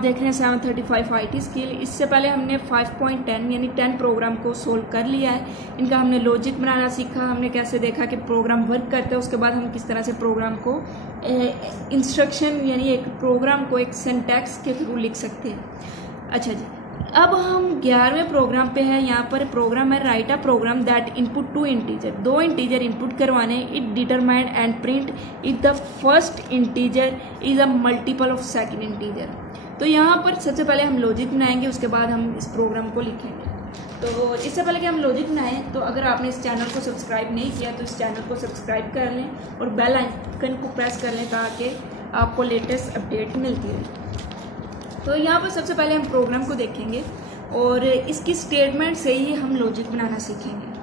देख रहे हैं 735 IT स्किल। इससे पहले हमने 5.10 यानी 10 प्रोग्राम को सोल्व कर लिया है। इनका हमने लॉजिक बनाना सीखा, हमने कैसे देखा कि प्रोग्राम वर्क करता है, उसके बाद हम किस तरह से प्रोग्राम को इंस्ट्रक्शन यानी एक प्रोग्राम को एक सिंटैक्स के थ्रू लिख सकते हैं। अच्छा जी, अब हम 11वें प्रोग्राम पे हैं। यहाँ पर प्रोग्राम है write a program that input two integer. दो इंटीजर इनपुट करवाने, it determine and print if the first integer is a multiple of second integer. तो यहाँ पर सबसे पहले हम लॉजिक बनाएंगे, उसके बाद हम इस प्रोग्राम को लिखेंगे। तो इससे पहले कि हम लॉजिक बनाएं, तो अगर आपने इस चैनल को सब्सक्राइब नहीं किया तो इस चैनल को सब्सक्राइब कर लें और बेल आइकन को प्रेस कर लें ताकि आपको लेटेस्ट अपडेट मिलती रहे। तो यहाँ पर सबसे पहले हम प्रोग्राम को देखेंगे और इसकी स्टेटमेंट से ही हम लॉजिक बनाना सीखेंगे।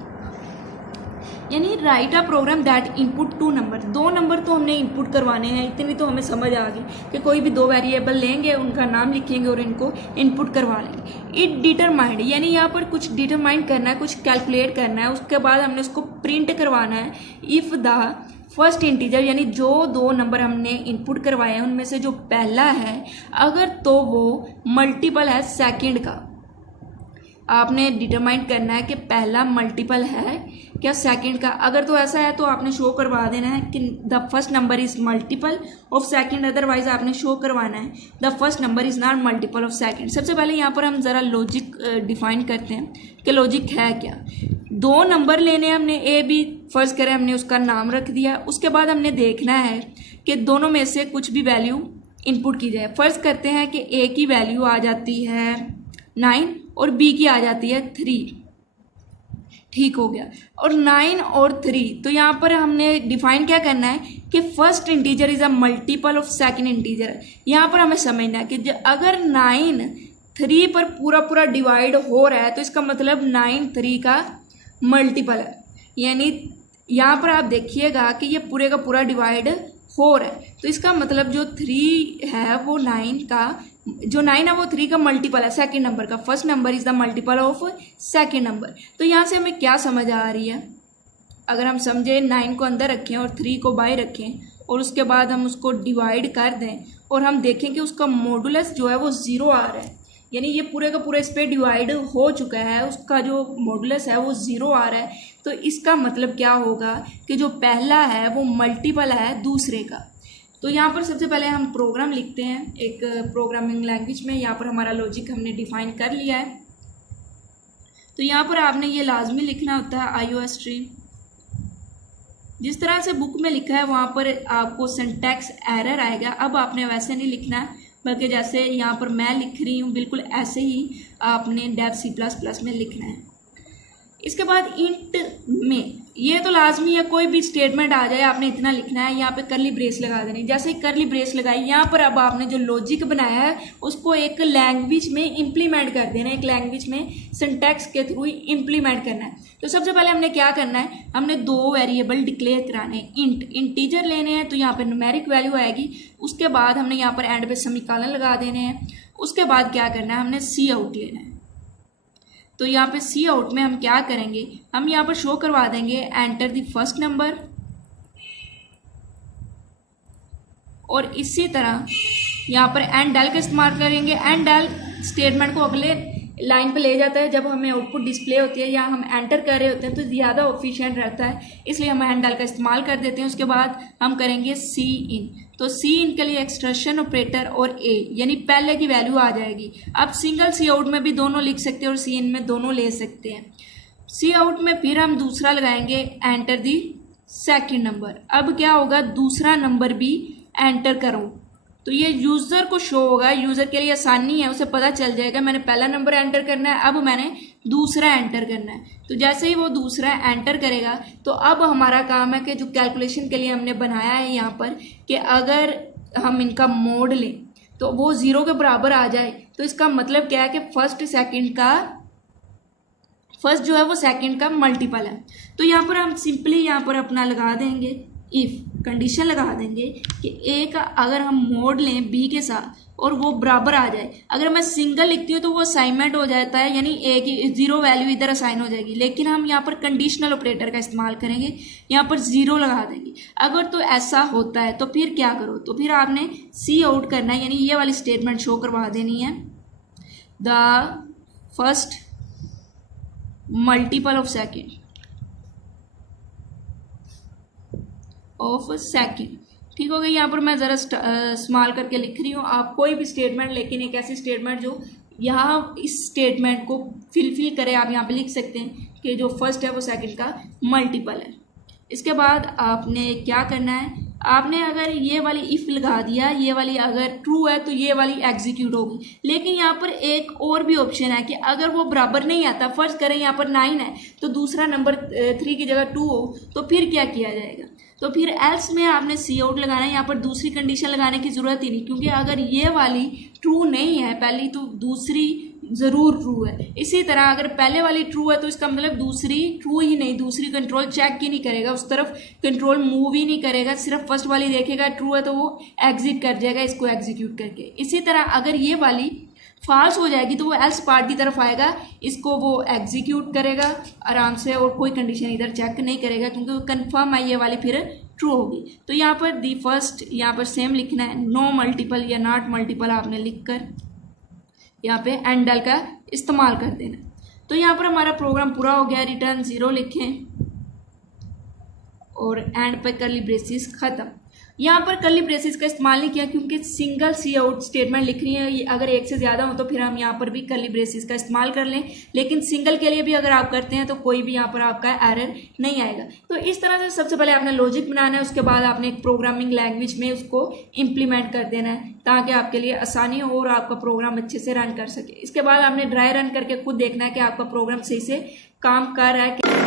यानी write a program that input two number, दो नंबर तो हमने इनपुट करवाने हैं, इतनी तो हमें समझ आ गई कि कोई भी दो वेरिएबल लेंगे, उनका नाम लिखेंगे और इनको इनपुट करवा लेंगे। इट डिटरमाइंड यानी यहाँ पर कुछ डिटरमाइन करना है, कुछ कैलकुलेट करना है, उसके बाद हमने उसको प्रिंट करवाना है। इफ़ द फर्स्ट इंटीजर यानी जो दो नंबर हमने इनपुट करवाए हैं उनमें से जो पहला है अगर तो वो मल्टीपल है सेकंड का, आपने डिटरमाइन करना है कि पहला मल्टीपल है क्या सेकंड का। अगर तो ऐसा है तो आपने शो करवा देना है कि the first number is multiple of second, otherwise आपने शो करवाना है the first number is not multiple of second. सबसे पहले यहाँ पर हम ज़रा लॉजिक डिफाइन करते हैं कि लॉजिक है क्या। दो नंबर लेने हमने, ए बी फर्ज करें, हमने उसका नाम रख दिया। उसके बाद हमने देखना है कि दोनों में से कुछ भी वैल्यू इनपुट की जाए। फर्ज करते हैं कि ए की वैल्यू आ जाती है 9 और बी की आ जाती है 3। ठीक हो गया। और 9 और 3, तो यहाँ पर हमने डिफाइन क्या करना है कि first integer is a multiple of second integer. यहाँ पर हमें समझना है कि अगर 9 3 पर पूरा पूरा डिवाइड हो रहा है तो इसका मतलब 9 3 का मल्टीपल है। यानी यहाँ पर आप देखिएगा कि ये पूरे का पूरा डिवाइड हो रहा है, तो इसका मतलब जो 3 है वो 9 का, जो 9 है वो 3 का मल्टीपल है सेकंड नंबर का। First number is the multiple of second number. तो यहाँ से हमें क्या समझ आ रही है, अगर हम समझे 9 को अंदर रखें और 3 को बाहर रखें और उसके बाद हम उसको डिवाइड कर दें और हम देखें कि उसका मॉडुलस जो है वो 0 आ रहा है, यानी ये पूरे का पूरा इस पर डिवाइड हो चुका है, उसका जो मॉडुलस है वो 0 आ रहा है। तो इसका मतलब क्या होगा कि जो पहला है वो मल्टीपल है दूसरे का। तो यहाँ पर सबसे पहले हम प्रोग्राम लिखते हैं एक प्रोग्रामिंग लैंग्वेज में। यहाँ पर हमारा लॉजिक हमने डिफाइन कर लिया है। तो यहाँ पर आपने ये लाजमी लिखना होता है IO स्ट्रीम। जिस तरह से बुक में लिखा है वहाँ पर आपको सिंटैक्स एरर आएगा। अब आपने वैसे नहीं लिखना है, बल्कि जैसे यहाँ पर मैं लिख रही हूँ बिल्कुल ऐसे ही आपने डेव C++ में लिखना है। इसके बाद इंट में ये तो लाजमी है, कोई भी स्टेटमेंट आ जाए आपने इतना लिखना है। यहाँ पे करली ब्रेस लगा देनी। जैसे ही करली ब्रेस लगाई, यहाँ पर अब आपने जो लॉजिक बनाया है उसको एक लैंग्वेज में इम्प्लीमेंट कर देना है, एक लैंग्वेज में सिंटैक्स के थ्रू इम्प्लीमेंट करना है। तो सबसे पहले हमने क्या करना है, हमने दो वेरिएबल डिक्लेयर कराने हैं। इंटीजर लेने हैं, तो यहाँ पर न्यूमेरिक वैल्यू आएगी। उसके बाद हमने यहाँ पर एंड पे सेमीकोलन लगा देने हैं। उसके बाद क्या करना है, हमने सी आउट लेना है। तो यहाँ पे सी आउट में हम क्या करेंगे, हम यहाँ पर शो करवा देंगे एंटर द फर्स्ट नंबर, और इसी तरह यहाँ पर एंड डेल का इस्तेमाल करेंगे। एंड डेल स्टेटमेंट को अगले लाइन पे ले जाता है। जब हमें आउटपुट डिस्प्ले होती है या हम एंटर कर रहे होते हैं तो ज़्यादा ऑफिशिएंट रहता है, इसलिए हम एंड डेल का इस्तेमाल कर देते हैं। उसके बाद हम करेंगे सी इन। तो सी इन के लिए एक्सट्रैक्शन ऑपरेटर और ए यानी पहले की वैल्यू आ जाएगी। आप सिंगल सी आउट में भी दोनों लिख सकते हैं और सी इन में दोनों ले सकते हैं। सी आउट में फिर हम दूसरा लगाएंगे एंटर दी सेकंड नंबर। अब क्या होगा, दूसरा नंबर भी एंटर करो तो ये यूज़र को शो होगा। यूज़र के लिए आसानी है, उसे पता चल जाएगा मैंने पहला नंबर एंटर करना है, अब मैंने दूसरा एंटर करना है। तो जैसे ही वो दूसरा एंटर करेगा तो अब हमारा काम है कि जो कैलकुलेशन के लिए हमने बनाया है यहाँ पर कि अगर हम इनका मोड लें तो वो 0 के बराबर आ जाए, तो इसका मतलब क्या है कि फर्स्ट जो है वो सेकंड का मल्टीपल है। तो यहाँ पर हम सिंपली यहाँ पर अपना लगा देंगे इफ़ कंडीशन लगा देंगे कि ए का अगर हम मोड लें बी के साथ और वो बराबर आ जाए, अगर मैं सिंगल लिखती हूँ तो वो असाइनमेंट हो जाता है, यानी ए की 0 वैल्यू इधर असाइन हो जाएगी, लेकिन हम यहाँ पर कंडीशनल ऑपरेटर का इस्तेमाल करेंगे, यहाँ पर 0 लगा देंगे। अगर तो ऐसा होता है तो फिर क्या करो, तो फिर आपने सी आउट करना है, यानी ये वाली स्टेटमेंट शो करवा देनी है, the first multiple of second. ठीक हो गई। यहाँ पर मैं ज़रा स्मॉल करके लिख रही हूँ, आप कोई भी स्टेटमेंट, लेकिन एक ऐसी स्टेटमेंट जो यहाँ इस स्टेटमेंट को फिल करे, आप यहाँ पे लिख सकते हैं कि जो फर्स्ट है वो सेकंड का मल्टीपल है। इसके बाद आपने क्या करना है, आपने अगर ये वाली इफ़ लगा दिया, ये वाली अगर ट्रू है तो ये वाली एग्जीक्यूट होगी, लेकिन यहाँ पर एक और भी ऑप्शन है कि अगर वो बराबर नहीं आता, फर्ज करें यहाँ पर 9 है तो दूसरा नंबर 3 की जगह 2 हो, तो फिर क्या किया जाएगा, तो फिर एल्स में आपने सी आउट लगाना है। यहाँ पर दूसरी कंडीशन लगाने की ज़रूरत ही नहीं, क्योंकि अगर ये वाली ट्रू नहीं है पहली, तो दूसरी ज़रूर ट्रू है। इसी तरह अगर पहले वाली ट्रू है तो इसका मतलब दूसरी ट्रू ही नहीं, दूसरी कंट्रोल चेक ही नहीं करेगा, उस तरफ कंट्रोल मूव ही नहीं करेगा, सिर्फ फर्स्ट वाली देखेगा, ट्रू है तो वो एग्जिट कर जाएगा इसको एग्जीक्यूट करके। इसी तरह अगर ये वाली फॉल्स हो जाएगी तो वो एल्स पार्ट की तरफ आएगा, इसको वो एग्जीक्यूट करेगा आराम से और कोई कंडीशन इधर चेक नहीं करेगा, क्योंकि वो कन्फर्म है ये वाली फिर ट्रू होगी। तो यहाँ पर दी फर्स्ट, यहाँ पर सेम लिखना है, नो मल्टीपल या नॉट मल्टीपल आपने लिख कर यहाँ पे एंड डेल का इस्तेमाल कर देना। तो यहाँ पर हमारा प्रोग्राम पूरा हो गया, रिटर्न 0 लिखें और एंड पे कर्ली ब्रेसिस खत्म। यहाँ पर कर्ली ब्रेसिस का इस्तेमाल नहीं किया क्योंकि सिंगल सी आउट स्टेटमेंट लिख रही है, अगर एक से ज़्यादा हो तो फिर हम यहाँ पर भी कर्ली ब्रेसिस का इस्तेमाल कर लें, लेकिन सिंगल के लिए भी अगर आप करते हैं तो कोई भी यहाँ पर आपका एरर नहीं आएगा। तो इस तरह से सबसे पहले आपने लॉजिक बनाना है, उसके बाद आपने एक प्रोग्रामिंग लैंग्वेज में उसको इम्प्लीमेंट कर देना है ताकि आपके लिए आसानी हो और आपका प्रोग्राम अच्छे से रन कर सके। इसके बाद आपने ड्राई रन करके खुद देखना है कि आपका प्रोग्राम सही से काम कर रहा है।